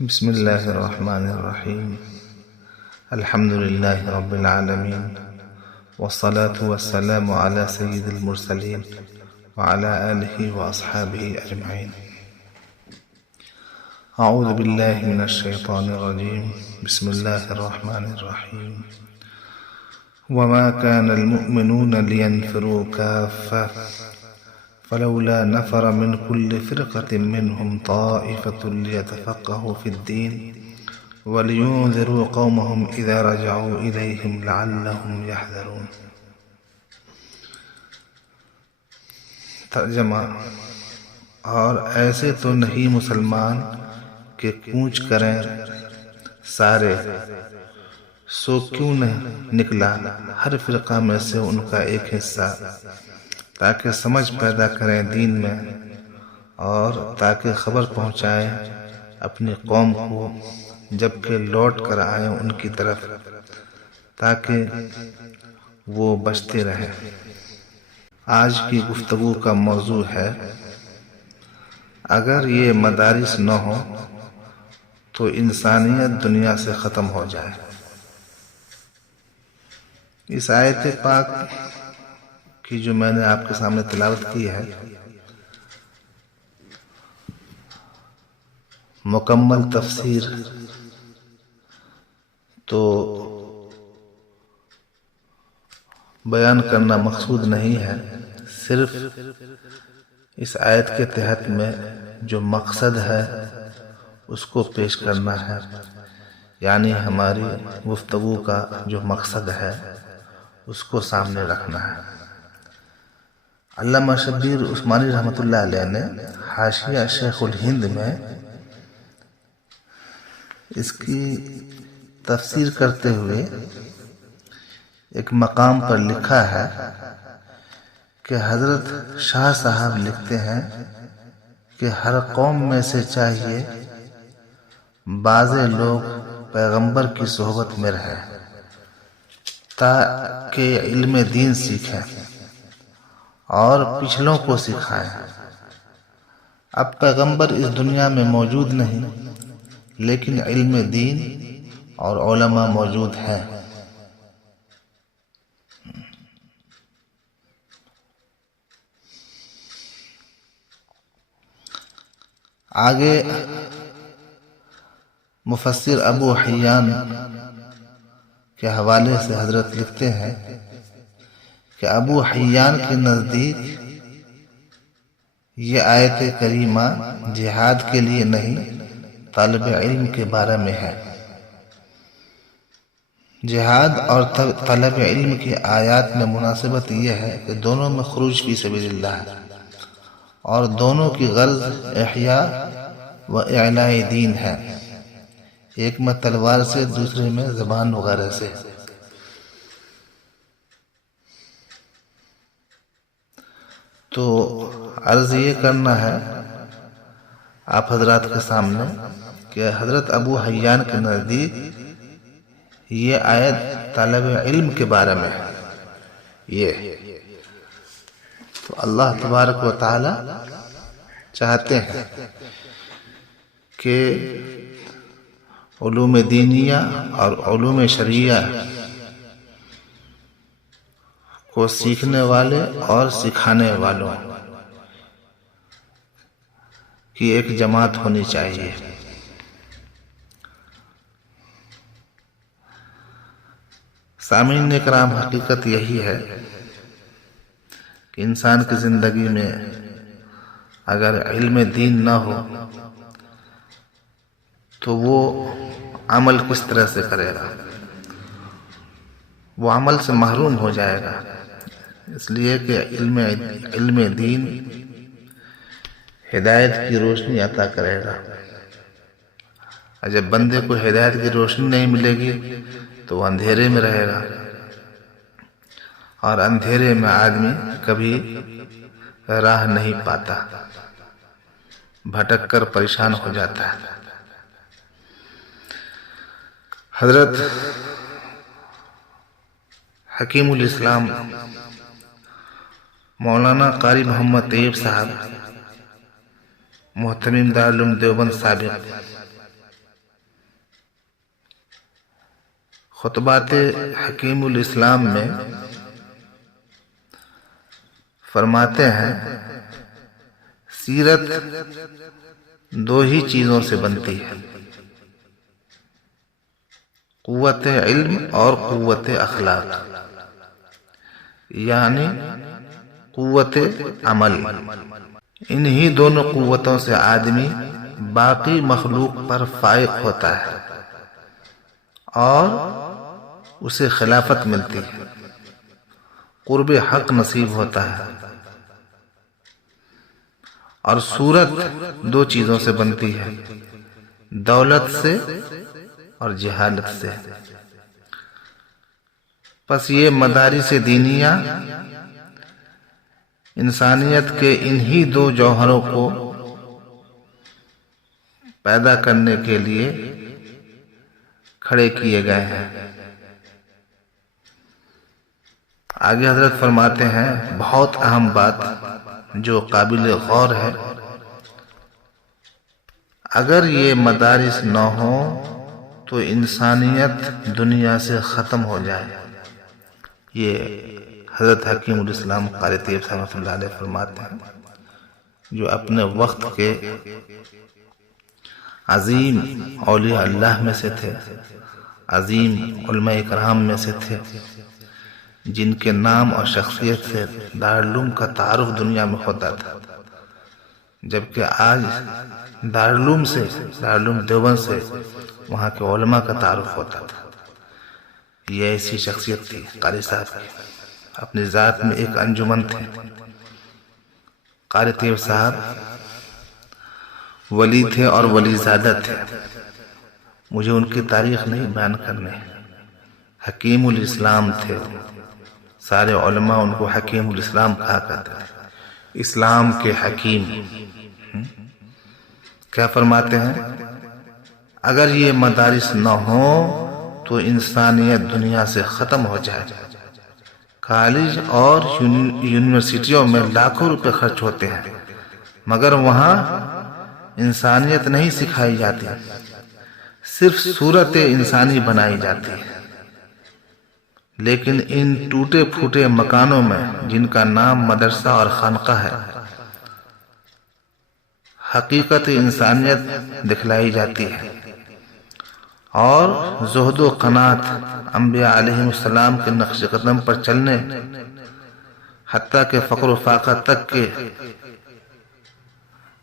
بسم الله الرحمن الرحيم. الحمد لله رب العالمين، والصلاة والسلام على سيد المرسلين وعلى آله وأصحابه أجمعين. أعوذ بالله من الشيطان الرجيم. بسم الله الرحمن الرحيم. وما كان المؤمنون لينفروا كافة فلولا نفر من كل فرقة منهم طائفة ليتفقهوا في الدين ولينذروا قومهم إذا رجعوا إليهم لعلهم يحذرون. ترجمہ: اور ایسے تو نہیں مسلمان کہ کوچ کریں سارے، سو کیوں نہ نکلا ہر فرقہ میں سے ان کا ایک حصہ، تاکہ سمجھ پیدا کریں دین میں اور تاکہ خبر پہنچائیں اپنی قوم کو جبکہ لوٹ کر آئیں ان کی طرف، تاکہ وہ بچتے رہیں۔ آج کی گفتگو کا موضوع ہے: اگر یہ مدارس نہ ہوں تو انسانیت دنیا سے ختم ہو جائے۔ اس آیت پاک کی جو میں نے آپ کے سامنے تلاوت کی ہے، مکمل تفسیر تو بیان کرنا مقصود نہیں ہے، صرف اس آیت کے تحت میں جو مقصد ہے اس کو پیش کرنا ہے، یعنی ہماری گفتگو کا جو مقصد ہے اس کو سامنے رکھنا ہے۔ علامہ شبیر عثمانی رحمۃ اللہ علیہ نے حاشیہ شیخ الہند میں اس کی تفسیر کرتے ہوئے ایک مقام پر لکھا ہے کہ حضرت شاہ صاحب لکھتے ہیں کہ ہر قوم میں سے چاہیے بعضے لوگ پیغمبر کی صحبت میں رہیں تاکہ علم دین سیکھیں اور پچھلوں کو سکھائیں۔ اب پیغمبر اس دنیا میں موجود نہیں، لیکن علم دین اور علماء موجود ہیں۔ آگے مفسر ابو حیان کے حوالے سے حضرت لکھتے ہیں کہ ابو حیان کے نزدیک یہ آیت کریمہ جہاد کے لیے نہیں، طالب علم کے بارے میں ہے۔ جہاد اور طلب علم کی آیات میں مناسبت یہ ہے کہ دونوں میں خروج فی سبیل اللہ ہے، اور دونوں کی غرض احیاء و اعلاء دین ہے، ایک میں تلوار سے، دوسرے میں زبان وغیرہ سے۔ تو عرض یہ کرنا ہے آپ حضرات کے سامنے کہ حضرت ابو حیان کے نزدیک یہ آیت طالب علم کے بارے میں ہے۔ یہ تو اللہ تبارک و تعالی چاہتے ہیں کہ علوم دینیہ اور علوم شرعیہ کو سیکھنے والے اور سکھانے والوں کی ایک جماعت ہونی چاہیے۔ سامعین کرام، حقیقت یہی ہے کہ انسان کی زندگی میں اگر علم دین نہ ہو تو وہ عمل کس طرح سے کرے گا؟ وہ عمل سے محروم ہو جائے گا، اس لیے کہ علم دین ہدایت کی روشنی عطا کرے گا، اور جب بندے کو ہدایت کی روشنی نہیں ملے گی تو وہ اندھیرے میں رہے گا، اور اندھیرے میں آدمی کبھی راہ نہیں پاتا، بھٹک کر پریشان ہو جاتا ہے۔ حضرت حکیم الاسلام مولانا قاری محمد طیب صاحب محتمم دارالعلوم دیوبند سابق خطبات حکیم الاسلام میں فرماتے ہیں سیرت دو ہی چیزوں سے بنتی ہے، قوت علم اور قوت اخلاق، یعنی قوت عمل۔ انہی دونوں قوتوں سے آدمی باقی مخلوق پر فائق ہوتا ہے اور اسے خلافت ملتی ہے، قرب حق نصیب ہوتا ہے۔ اور صورت دو چیزوں سے بنتی ہے، دولت سے اور جہالت سے۔ پس یہ مدارس دینیہ انسانیت کے انہی دو جوہروں کو پیدا کرنے کے لیے کھڑے کیے گئے ہیں۔ آگے حضرت فرماتے ہیں بہت اہم بات جو قابل غور ہے، اگر یہ مدارس نہ ہوں تو انسانیت دنیا سے ختم ہو جائے۔ یہ حضرت حکیم الاسلام قاری طیب صاحب رحمۃ اللہ علیہ فرماتے ہیں، جو اپنے وقت کے عظیم اولیاء اللہ میں سے تھے، عظیم علماء کرام میں سے تھے، جن کے نام اور شخصیت سے دارالعلوم کا تعارف دنیا میں ہوتا تھا، جبکہ آج دارالعلوم دیوبند سے وہاں کے علماء کا تعارف ہوتا تھا۔ یہ ایسی شخصیت تھی قاری صاحب کی، اپنی ذات میں ایک انجمن تھے۔ قاری طیب صاحب ولی تھے اور ولی زادہ تھے، مجھے ان کی تاریخ نہیں بیان کرنے۔ حکیم الاسلام تھے، سارے علماء ان کو حکیم الاسلام کہا کرتے تھے، اسلام کے حکیم۔ کیا فرماتے ہیں؟ اگر یہ مدارس نہ ہوں تو انسانیت دنیا سے ختم ہو جائے۔ کالج اور یونیورسٹیوں میں لاکھوں روپے خرچ ہوتے ہیں، مگر وہاں انسانیت نہیں سکھائی جاتی، صرف صورت انسانی بنائی جاتی ہے۔ لیکن ان ٹوٹے پھوٹے مکانوں میں جن کا نام مدرسہ اور خانقاہ ہے، حقیقت انسانیت دکھلائی جاتی ہے، اور زہد و قناعت انبیاء علیہ السلام کے نقش قدم پر چلنے، حتیٰ کہ فقر و فاقہ تک کے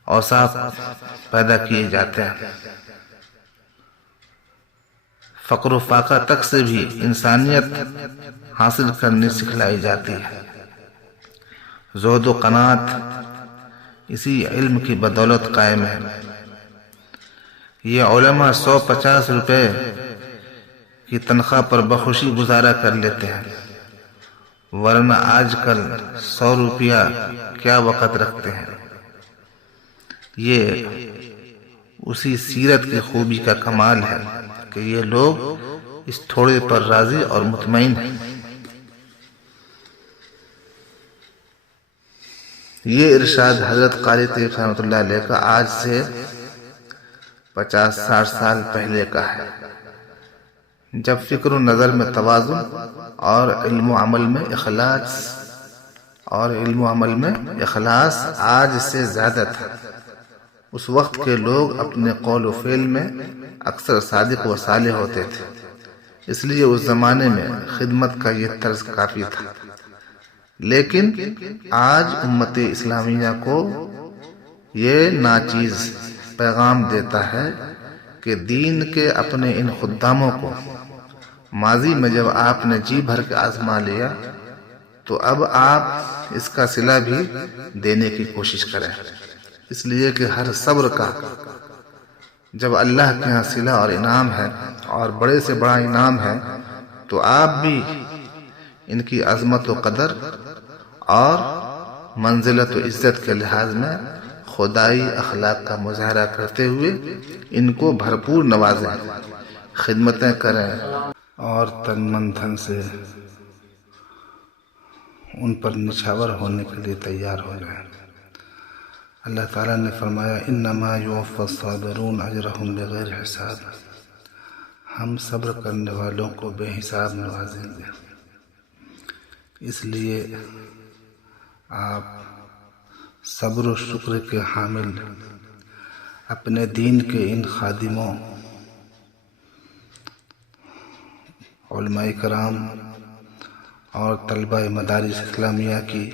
اوصاف پیدا کیے جاتے ہیں۔ فقر و فاقہ تک سے بھی انسانیت حاصل کرنی سکھلائی جاتی ہے۔ زہد و قناعت اسی علم کی بدولت قائم ہے۔ یہ علماء 150 روپے کی تنخواہ پر بخوشی گزارا کر لیتے ہیں، ورنہ آج کل 100 روپیہ کیا وقت رکھتے ہیں۔ یہ اسی سیرت کی خوبی کا کمال ہے کہ یہ لوگ اس تھوڑے پر راضی اور مطمئن ہیں۔ یہ ارشاد حضرت قاری طیب رحمۃ اللہ علیہ کا آج سے 50-60 سال پہلے کا ہے، جب فکر و نظر میں توازن اور علم و عمل میں اخلاص آج سے زیادہ تھا۔ اس وقت کے لوگ اپنے قول و فعل میں اکثر صادق و صالح ہوتے تھے، اس لیے اس زمانے میں خدمت کا یہ طرز کافی تھا۔ لیکن آج امت اسلامیہ کو یہ ناچیز پیغام دیتا ہے کہ دین کے اپنے ان خداموں کو ماضی میں جب آپ نے جی بھر کے آزما لیا تو اب آپ اس کا صلہ بھی دینے کی کوشش کریں، اس لیے کہ ہر صبر کا جب اللہ کے یہاں صلہ اور انعام ہے، اور بڑے سے بڑا انعام ہے، تو آپ بھی ان کی عظمت و قدر اور منزلت و عزت کے لحاظ میں خدائی اخلاق کا مظاہرہ کرتے ہوئے ان کو بھرپور نوازیں، خدمتیں کریں اور تن من دھن سے ان پر نچھاور ہونے کے لیے تیار ہو جائیں۔ اللہ تعالیٰ نے فرمایا انما یوفی الصابرون اجرہم بغیر حساب، ہم صبر کرنے والوں کو بے حساب نوازیں گے۔ اس لیے آپ صبر و شکر کے حامل اپنے دین کے ان خادموں علماء کرام اور طلبہ مدارس اسلامیہ کی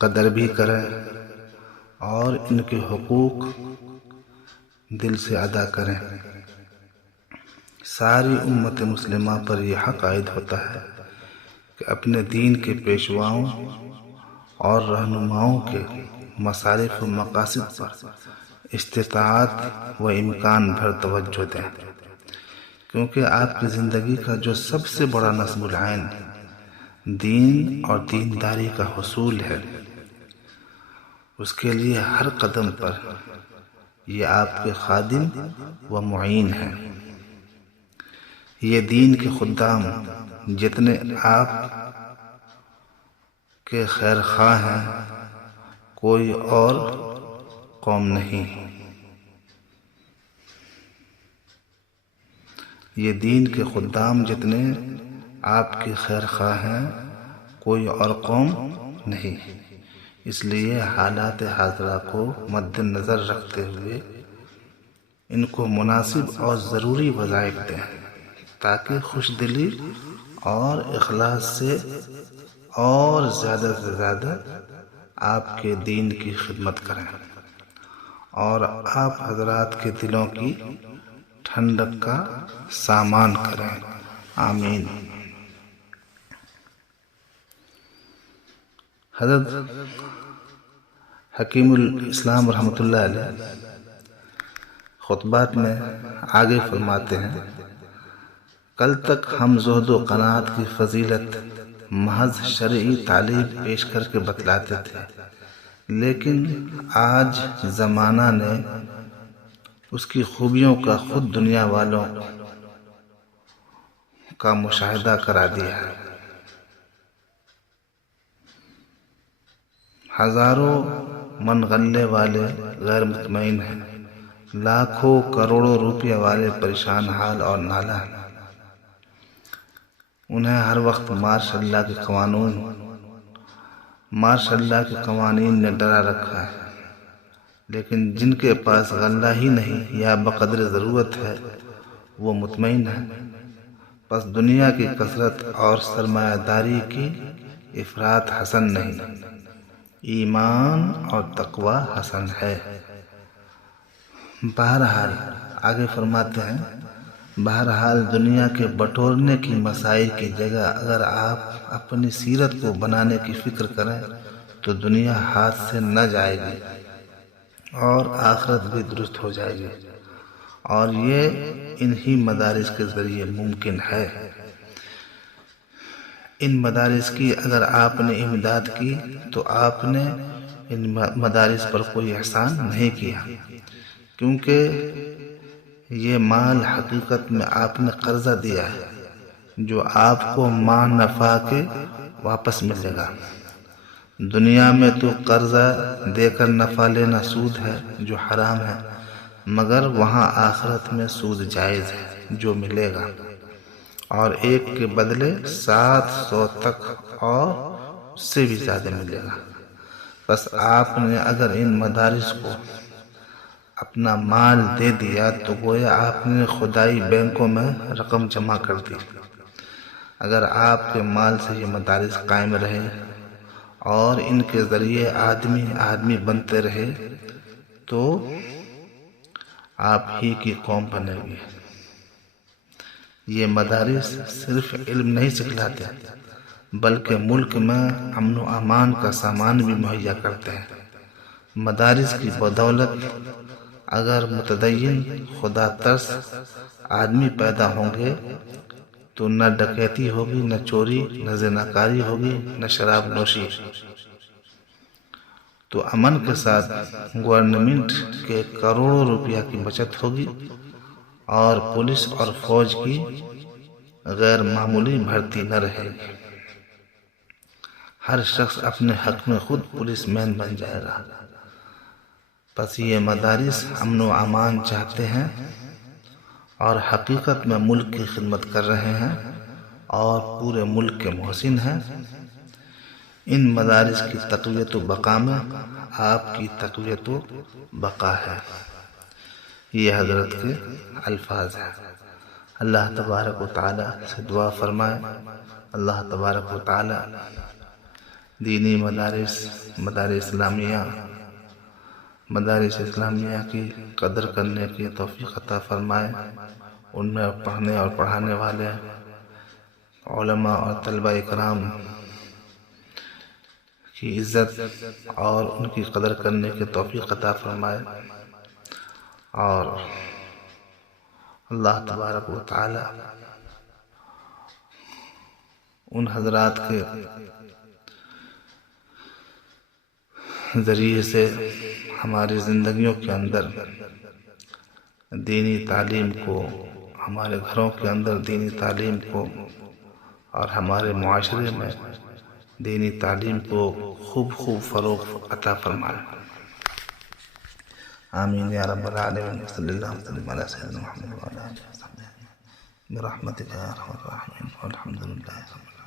قدر بھی کریں اور ان کے حقوق دل سے ادا کریں۔ ساری امت مسلمہ پر یہ حق عائد ہوتا ہے کہ اپنے دین کے پیشواؤں اور رہنماؤں کے مصالح و مقاصد پر استطاعت و امکان بھر توجہ دیں، کیونکہ آپ کی زندگی کا جو سب سے بڑا نصب العین دین اور دینداری کا حصول ہے، اس کے لیے ہر قدم پر یہ آپ کے خادم و معین ہیں۔ یہ دین کے خدام جتنے آپ کے خیر خواہ ہیں، کوئی اور قوم نہیں۔ یہ دین کے خدام جتنے آپ کے خیر خواہ ہیں، کوئی اور قوم نہیں۔ اس لیے حالات حاضرہ کو مد نظر رکھتے ہوئے ان کو مناسب اور ضروری وظائف دیں، تاکہ خوش دلی اور اخلاص سے اور زیادہ سے زیادہ آپ کے دین کی خدمت کریں اور آپ حضرات کے دلوں کی ٹھنڈک کا سامان کریں۔ آمین۔ حضرت حکیم الاسلام رحمۃ اللہ علیہ خطبات میں آگے فرماتے ہیں، کل تک ہم زہد و قناعت کی فضیلت محض شرعی تعلیم پیش کر کے بتلاتے تھے، لیکن آج زمانہ نے اس کی خوبیوں کا خود دنیا والوں کا مشاہدہ کرا دیا ہے۔ ہزاروں من غلے والے غیر مطمئن ہیں، لاکھوں کروڑوں روپے والے پریشان حال اور نالہ ہیں۔ انہیں ہر وقت ماشاء اللہ کے قوانین نے ڈرا رکھا ہے، لیکن جن کے پاس غلہ ہی نہیں یا بقدر ضرورت ہے وہ مطمئن ہے۔ پس دنیا کی کثرت اور سرمایہ داری کی افراط حسن نہیں، ایمان اور تقوی حسن ہے۔ بہرحال آگے فرماتے ہیں، بہرحال دنیا کے بٹورنے کی مسائل کی جگہ اگر آپ اپنی سیرت کو بنانے کی فکر کریں تو دنیا ہاتھ سے نہ جائے گی اور آخرت بھی درست ہو جائے گی، اور یہ انہی مدارس کے ذریعے ممکن ہے۔ ان مدارس کی اگر آپ نے امداد کی تو آپ نے ان مدارس پر کوئی احسان نہیں کیا، کیونکہ یہ مال حقیقت میں آپ نے قرضہ دیا ہے جو آپ کو ماں نفع کے واپس ملے گا۔ دنیا میں تو قرضہ دے کر نفع لینا سود ہے جو حرام ہے، مگر وہاں آخرت میں سود جائز ہے جو ملے گا، اور ایک کے بدلے 700 تک اور اس سے بھی زیادہ ملے گا۔ بس آپ نے اگر ان مدارس کو اپنا مال دے دیا تو گویا آپ نے خدائی بینکوں میں رقم جمع کر دی۔ اگر آپ کے مال سے یہ مدارس قائم رہے اور ان کے ذریعے آدمی بنتے رہے تو آپ ہی کی قوم بنے گی۔ یہ مدارس صرف علم نہیں سکھلاتے بلکہ ملک میں امن و امان کا سامان بھی مہیا کرتے ہیں۔ مدارس کی بدولت اگر متدین خدا ترس آدمی پیدا ہوں گے تو نہ ڈکیتی ہوگی، نہ چوری، نہ زناکاری ہوگی، نہ شراب نوشی، تو امن کے ساتھ گورنمنٹ کے کروڑوں روپیہ کی بچت ہوگی اور پولیس اور فوج کی غیر معمولی بھرتی نہ رہے گی۔ ہر شخص اپنے حق میں خود پولیس مین بن جائے گا۔ بس یہ مدارس امن و امان چاہتے ہیں اور حقیقت میں ملک کی خدمت کر رہے ہیں اور پورے ملک کے محسن ہیں۔ ان مدارس کی تقویت و بقا میں آپ کی تقویت و بقا ہے۔ یہ حضرت کے الفاظ ہیں۔ اللہ تبارک و تعالی سے دعا فرمائے، اللہ تبارک و تعالی دینی مدارس اسلامیہ کی قدر کرنے کی توفیق عطا فرمائے، ان میں پڑھنے اور پڑھانے والے علماء اور طلبہ اکرام کی عزت اور ان کی قدر کرنے کی توفیق عطا فرمائے، اور اللہ تبارک و تعالی ان حضرات کے ذریعے سے ہماری زندگیوں کے اندر دینی تعلیم کو، ہمارے گھروں کے اندر دینی تعلیم کو اور ہمارے معاشرے میں دینی تعلیم کو خوب فروغ عطا فرمائے۔ آمین یا رب العالمین۔ صلی اللہ وسلم علی سیدنا محمد وعلی آلہ وصحبہ برحمتک یا ارحم الراحمین والحمد للہ رب العالمین۔